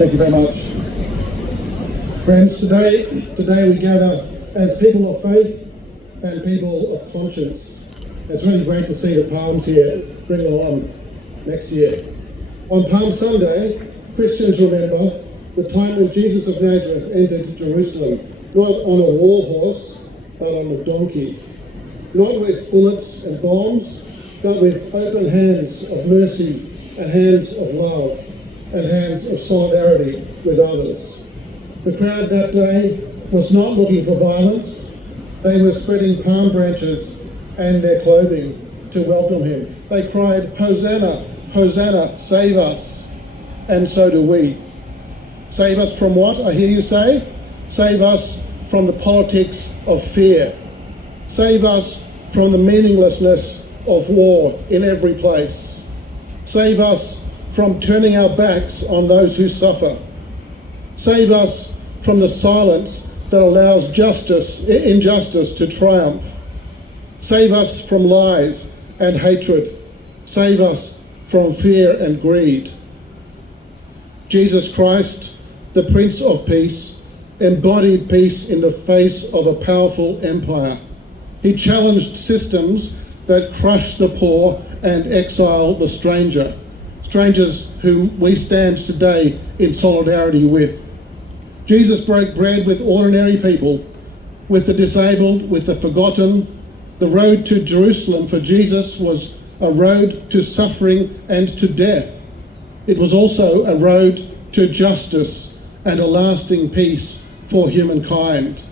Thank you very much. Friends, today we gather as people of faith and people of conscience. It's really great to see the palms here. Bring them on next year. On Palm Sunday, Christians remember the time when Jesus of Nazareth entered Jerusalem, not on a war horse, but on a donkey. Not with bullets and bombs, but with open hands of mercy and hands of love and hands of solidarity with others. The crowd that day was not looking for violence. They were spreading palm branches and their clothing to welcome him. They cried, "Hosanna, Hosanna, save us." And so do we. Save us from what, I hear you say? Save us from the politics of fear. Save us from the meaninglessness of war in every place. Save us from turning our backs on those who suffer. Save us from the silence that allows injustice to triumph. Save us from lies and hatred. Save us from fear and greed. Jesus Christ, the Prince of Peace, embodied peace in the face of a powerful empire. He challenged systems that crush the poor and exile the stranger, strangers whom we stand today in solidarity with. Jesus broke bread with ordinary people, with the disabled, with the forgotten. The road to Jerusalem for Jesus was a road to suffering and to death. It was also a road to justice and a lasting peace for humankind.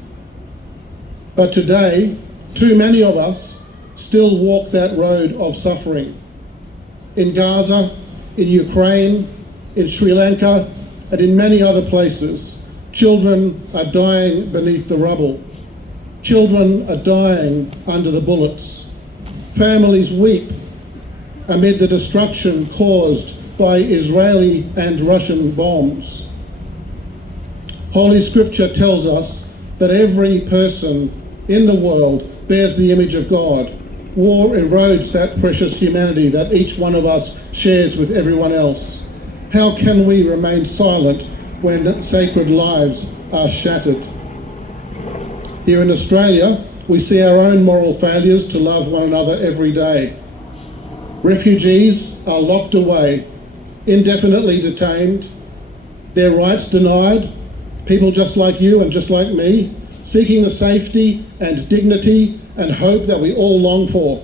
But today, too many of us still walk that road of suffering. In Gaza, in Ukraine, in Sri Lanka, and in many other places, children are dying beneath the rubble. Children are dying under the bullets. Families weep amid the destruction caused by Israeli and Russian bombs. Holy Scripture tells us that every person in the world bears the image of God. War erodes that precious humanity that each one of us shares with everyone else. How can we remain silent when sacred lives are shattered? Here in Australia, we see our own moral failures to love one another every day. Refugees are locked away, indefinitely detained, their rights denied, people just like you and just like me, seeking the safety and dignity and hope that we all long for.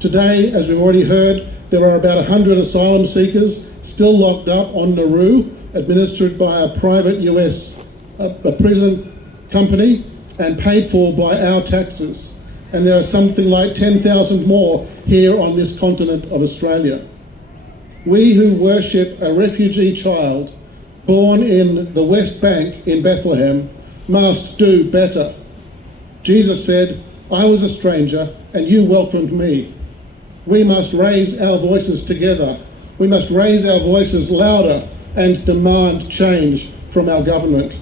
Today, as we've already heard, there are about 100 asylum seekers still locked up on Nauru, administered by a private US prison company and paid for by our taxes. And there are something like 10,000 more here on this continent of Australia. We who worship a refugee child born in the West Bank in Bethlehem must do better. Jesus said, "I was a stranger and you welcomed me." We must raise our voices together. We must raise our voices louder and demand change from our government.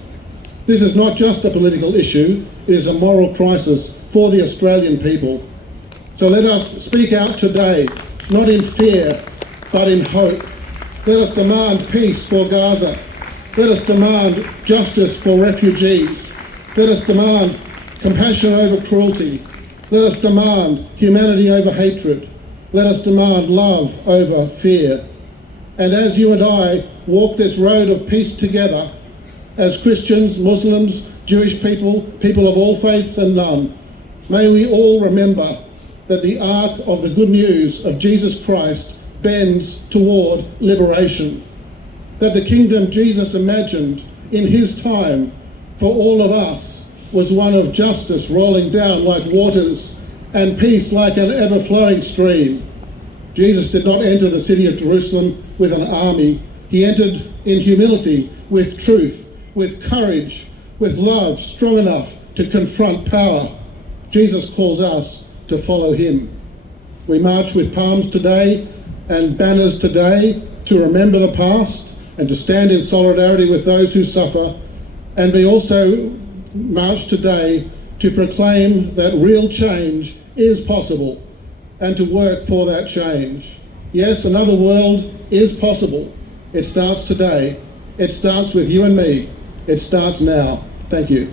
This is not just a political issue, it is a moral crisis for the Australian people. So let us speak out today, not in fear, but in hope. Let us demand peace for Gaza. Let us demand justice for refugees. Let us demand compassion over cruelty. Let us demand humanity over hatred. Let us demand love over fear. And as you and I walk this road of peace together, as Christians, Muslims, Jewish people, people of all faiths and none, may we all remember that the arc of the good news of Jesus Christ bends toward liberation. That the kingdom Jesus imagined in his time for all of us was one of justice rolling down like waters and peace like an ever-flowing stream. Jesus did not enter the city of Jerusalem with an army. He entered in humility, with truth, with courage, with love strong enough to confront power. Jesus calls us to follow him. We march with palms today and banners today to remember the past and to stand in solidarity with those who suffer. And we also march today to proclaim that real change is possible and to work for that change. Yes, another world is possible. It starts today. It starts with you and me. It starts now. Thank you.